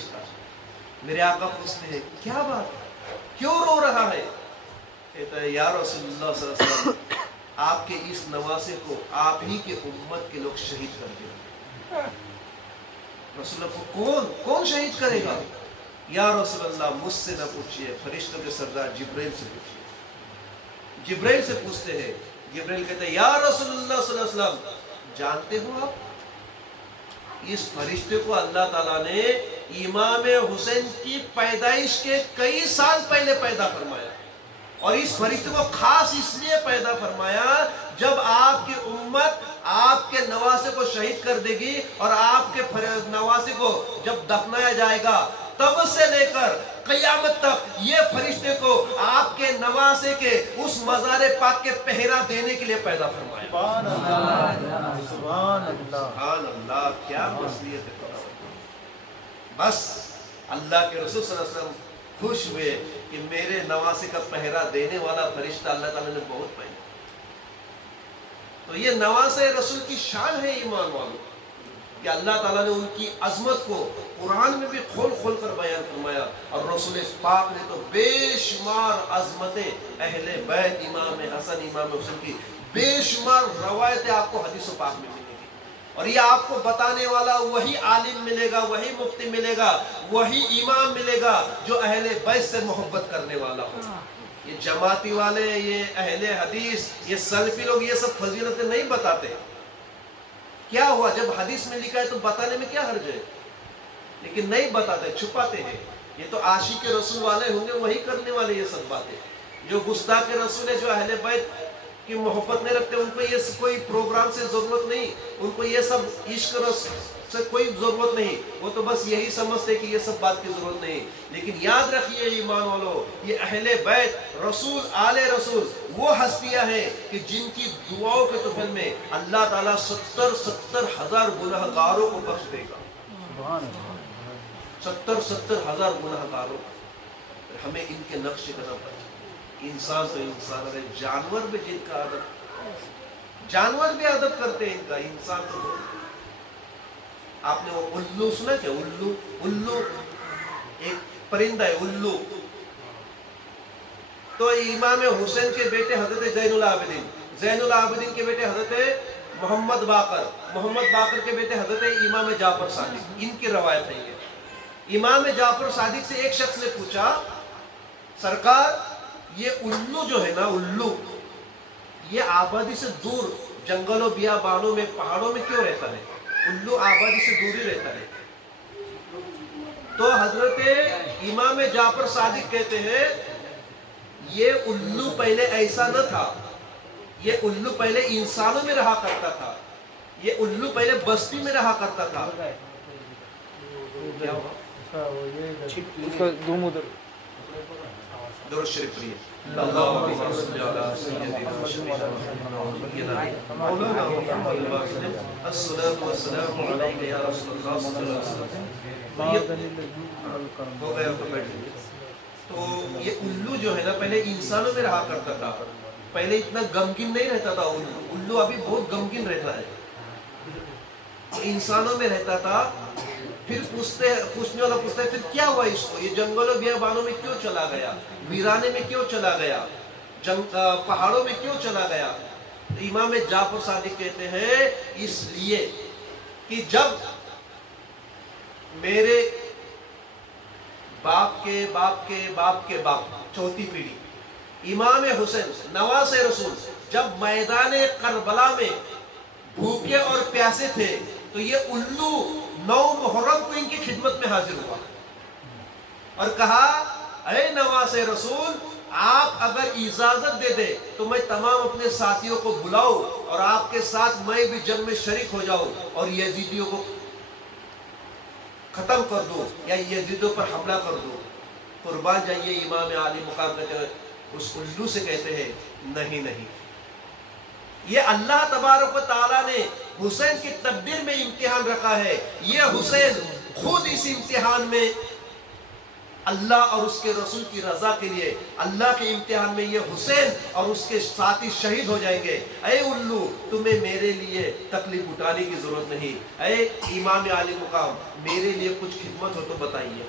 فرشتہ. میرے آقا پوچھتے ہیں کیا بات ہے, کیوں رو رہا ہے؟ کہتا ہے یا رسول اللہ صلی اللہ علیہ وسلم, آپ کے اس نواسے کو آپ ہی کے امت کے لوگ شہید کر دیں. رسول اللہ کو کون شہید کرے گا؟ یا رسول اللہ مجھ سے نہ پوچھئے, فرشتوں کے سردار جبرائیل سے پوچھئے. جبرائیل سے پوچھتے ہیں. جبرائیل کہتے ہیں یا رسول اللہ صلی اللہ علیہ وسلم, جانتے ہو آپ اس فرشتے کو اللہ تعالیٰ نے امام حسین کی پیدائش کے کئی سال پہلے پیدا فرمایا, اور اس فرشتے کو خاص اس لیے پیدا فرمایا جب آپ کی امت آپ کے نواسے کو شہید کر دے گی, اور آپ کے نواسے کو جب دفنایا جائے گا تب سے لے کر قیامت تک یہ فرشتے کو آپ کے نواسے کے اس مزار پاک کے پہرا دینے کے لیے پیدا فرمایا. سبحان اللہ, سبحان اللہ, سبحان اللہ, کیا مصلیت ہے. بس اللہ کے رسول صلی اللہ علیہ وسلم خوش ہوئے کہ میرے نواسے کا پہرا دینے والا فرشتہ اللہ تعالیٰ نے بہت پہنا. تو یہ نواسے رسول کی شان ہے ایمان والوں, کہ اللہ تعالیٰ نے ان کی عظمت کو قرآن میں بھی کھول کھول کر بیان فرمایا, اور رسول پاک نے تو بے شمار عظمتیں اہل بیت امام حسن امام حسین کی بے شمار روایتیں آپ کو حدیث و پاک میں ملیں گی, اور یہ آپ کو بتانے والا وہی عالم ملے گا, وہی مفتی ملے گا, وہی امام ملے گا جو اہل بیت سے محبت کرنے والا ہو. یہ جماعتی والے, یہ اہل حدیث, یہ سلفی لوگ یہ سب فضیلتیں نہیں بتاتے. کیا ہوا جب حدیث میں لکھا ہے تو بتانے میں کیا حرج ہے, لیکن نہیں بتاتے, چھپاتے ہیں. یہ تو عاشق رسول والے ہوں گے وہی کرنے والے یہ سب باتیں. جو گستاخ رسول ہے, جو اہل بیت کی محبت نہیں رکھتے, ان کو یہ کوئی پروگرام سے ضرورت نہیں, ان کو یہ سب عشق سے کوئی ضرورت نہیں. وہ تو بس یہی سمجھتے کہ یہ سب بات کی ضرورت نہیں. لیکن یاد رکھیے ایمان والو, یہ اہل بیت رسول آل رسول وہ ہستیاں ہیں کہ جن کی دعاؤں کے طفل میں اللہ تعالیٰ 70,000 گناہ گاروں کو بخش دے گا. 70,000 گناہ گاروں. ہمیں ان کے نقش قدم پر, انسان تو انسان ہے, جانور بھی جن کا ادب, جانور بھی ادب کرتے ہیں ان کا, انسان تو. آپ نے وہ الو سنا کیا؟ الو ایک پرندہ ہے الو. تو امام حسین کے بیٹے حضرت زین العابدین کے بیٹے حضرت محمد باقر کے بیٹے حضرت امام جعفر صادق, ان کی روایت ہے یہ. امام جعفر صادق سے ایک شخص نے پوچھا, سرکار یہ الو جو ہے نا, الو یہ آبادی سے دور جنگلوں بیابانوں میں پہاڑوں میں کیوں رہتا ہے؟ الو آبادی سے دور ہی رہتا ہے. تو حضرت امام جعفر صادق کہتے ہیں یہ الو پہلے ایسا نہ تھا, یہ الو پہلے انسانوں میں رہا کرتا تھا, یہ الو پہلے بستی میں رہا کرتا تھا. اس کا دوم ادھر درود شریف پڑھیے. اللهم صل على سيدنا مولانا محمد وسلم. الصلاة والسلام عليك يا رسول الله صلی اللہ علیہ وسلم. ہو گیا تو بیٹھے. تو یہ الو جو ہے نا پہلے انسانوں میں رہا کرتا تھا, پہلے اتنا غمگین نہیں رہتا تھا. الو ابھی بہت غمگین رہتا ہے, انسانوں میں رہتا تھا. پھر پوچھنے والا پوچھتا ہے پھر کیا ہوا اس کو, یہ جنگلوں بیابانوں میں کیوں چلا گیا, ویرانے میں کیوں چلا گیا, پہاڑوں میں کیوں چلا گیا؟ امام جعفر صادق کہتے ہیں اس لیے کہ جب میرے باپ کے باپ کے باپ کے باپ, چوتھی پیڑھی امام حسین نواز رسول جب میدان کربلا میں بھوکے اور پیاسے تھے تو یہ الو 9 محرم کو ان کی خدمت میں حاضر ہوا اور کہا اے نواز رسول, آپ اگر اجازت دے دے تو میں تمام اپنے ساتھیوں کو بلاؤں اور آپ کے ساتھ میں بھی جنگ میں شریک ہو جاؤں اور یزیدیوں کو ختم کر دو یا یزیدوں پر حملہ کر دو. قربان جائیے امام عالی مقام کہتے ہیں, اس الو سے کہتے ہیں نہیں نہیں, یہ اللہ تبارک و تعالیٰ نے حسین کی تدبیر میں امتحان رکھا ہے. یہ حسین خود اس امتحان میں اللہ اور اس کے رسول کی رضا کے لیے اللہ کے امتحان میں یہ حسین اور اس کے ساتھی شہید ہو جائیں گے. اے الو تمہیں میرے لیے تکلیف اٹھانے کی ضرورت نہیں. اے امام عالی مقام میرے لیے کچھ خدمت ہو تو بتائیے.